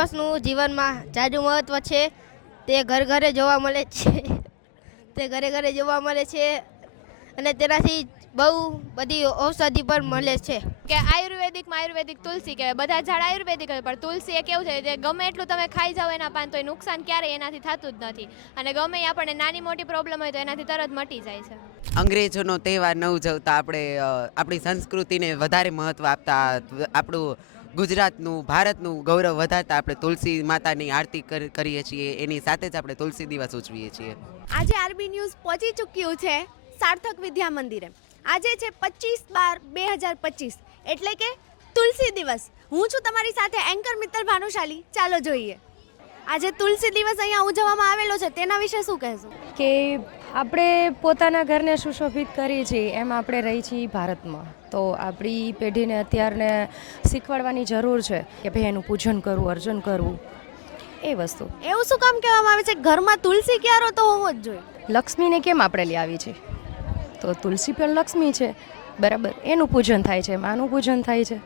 દિવસનું જીવનમાં જાજુ મહત્ત્વ છે. તે ઘરે ઘરે જોવા મળે છે. તે ઘરે ઘરે જોવા મળે છે અને તેનાથી બહુ બધી ઔષધિ પણ મળે છે. કે આયુર્વેદિક તુલસી કહેવાય. બધા ઝાડ આયુર્વેદિક હોય, પણ તુલસી એ કેવું છે કે ગમે એટલું તમે ખાઈ જાઓ એના પાન તો એ નુકસાન ક્યારેય એનાથી થતું જ નથી. અને ગમે એ આપણને નાની મોટી પ્રોબ્લેમ હોય તો એનાથી તરત મટી જાય છે. અંગ્રેજોનો તહેવાર ન ઉજવતા આપણે આપણી સંસ્કૃતિને વધારે મહત્ત્વ આપતા, આપણું ગુજરાતનું ભારતનું ગૌરવ વધારતા આપણે તુલસી માતાની આરતી કરીએ છીએ. એની સાથે જ આપણે તુલસી દિવસ ઉજવીએ છીએ. આજે આરબી ન્યૂઝ પહોંચી ચૂક્યું છે સાર્થક વિદ્યા મંદિરે. આજે છે 25/12/2025 એટલે કે તુલસી દિવસ. હું છું તમારી સાથે એન્કર મિત્તલ ભાનુશાલી. ચાલો જોઈએ આજે તુલસી દિવસ અહીંયા ઉજવવામાં આવેલો છે, તેના વિશે શું કહેશો? કે આપણે પોતાના ઘરને સુશોભિત કરીએ છીએ, એમ આપણે રહી છીએ ભારતમાં, તો આપણી પેઢીને અત્યારને શીખવાડવાની જરૂર છે કે ભાઈ એનું પૂજન કરવું, અર્ચન કરવું, એ વસ્તુ. એવું શું કામ કહેવામાં આવે છે ઘરમાં તુલસી ક્યારો તો હોવો જ જોઈએ? લક્ષ્મીને કેમ આપણે લઈ આવી છે, તો તુલસી પણ લક્ષ્મી છે, બરાબર. એનું પૂજન થાય છે, માનું પૂજન થાય છે,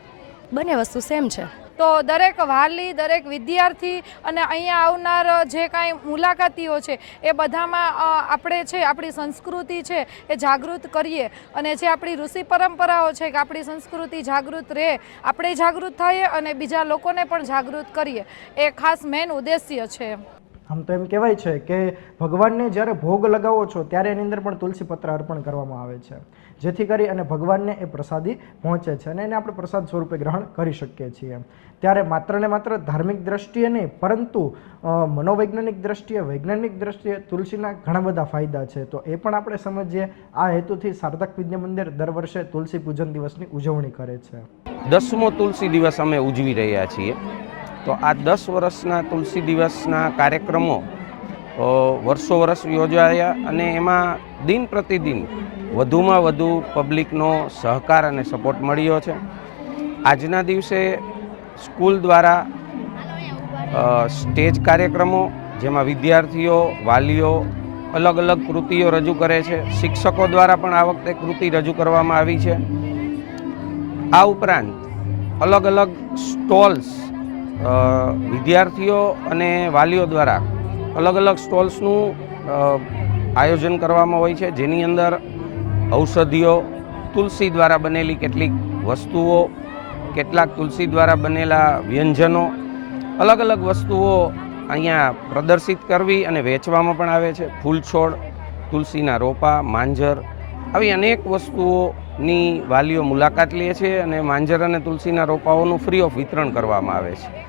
બંને વસ્તુ સેમ છે. તો દરેક વાલી, દરેક વિદ્યાર્થી અને અહીંયા આવનાર જે કાંઈ મુલાકાતીઓ છે એ બધામાં આપણે છે આપણી સંસ્કૃતિ છે એ જાગૃત કરીએ, અને જે આપણી ઋષિ પરંપરાઓ છે કે આપણી સંસ્કૃતિ જાગૃત રહે, આપણે જાગૃત થઈએ અને બીજા લોકોને પણ જાગૃત કરીએ, એ ખાસ મેઇન ઉદ્દેશ્ય છે. આમ તો એમ કહેવાય છે કે ભગવાનને જ્યારે ભોગ લગાવો છો ત્યારે એની અંદર પણ તુલસી પત્ર અર્પણ કરવામાં આવે છે, જેથી કરી અને ભગવાનને એ પ્રસાદી પહોંચે છે અને એને આપણે પ્રસાદ સ્વરૂપે ગ્રહણ કરી શકીએ છીએ. ત્યારે માત્ર ને માત્ર ધાર્મિક દ્રષ્ટિએ નહીં, પરંતુ મનોવૈજ્ઞાનિક દ્રષ્ટિએ, વૈજ્ઞાનિક દ્રષ્ટિએ તુલસીના ઘણા બધા ફાયદા છે. તો એ પણ આપણે સમજીએ. આ હેતુથી સાર્થક વિદ્યા મંદિર દર વર્ષે તુલસી પૂજન દિવસની ઉજવણી કરે છે. 10મો તુલસી દિવસ અમે ઉજવી રહ્યા છીએ. તો આ 10 વર્ષના તુલસી દિવસના કાર્યક્રમો વર્ષો વર્ષ યોજાયા અને એમાં દિન પ્રતિદિન વધુમાં વધુ પબ્લિકનો સહકાર અને સપોર્ટ મળ્યો છે. આજના દિવસે સ્કૂલ દ્વારા સ્ટેજ કાર્યક્રમો, જેમાં વિદ્યાર્થીઓ, વાલીઓ અલગ અલગ કૃતિઓ રજૂ કરે છે. શિક્ષકો દ્વારા પણ આ વખતે કૃતિ રજૂ કરવામાં આવી છે. આ ઉપરાંત અલગ અલગ સ્ટોલ્સ વિદ્યાર્થીઓ અને વાલીઓ દ્વારા અલગ અલગ સ્ટોલ્સનું આયોજન કરવામાં હોય છે, જેની અંદર ઔષધિઓ, તુલસી દ્વારા બનેલી કેટલીક વસ્તુઓ, કેટલાક તુલસી દ્વારા બનેલા વ્યંજનો, અલગ અલગ વસ્તુઓ અહીંયા પ્રદર્શિત કરવી અને વેચવામાં પણ આવે છે. ફૂલ છોડ, તુલસીના રોપા, માંજર, આવી અનેક વસ્તુઓની વાલીઓ મુલાકાત લે છે અને માંજર અને તુલસીના રોપાઓનું ફ્રી ઓફ વિતરણ કરવામાં આવે છે.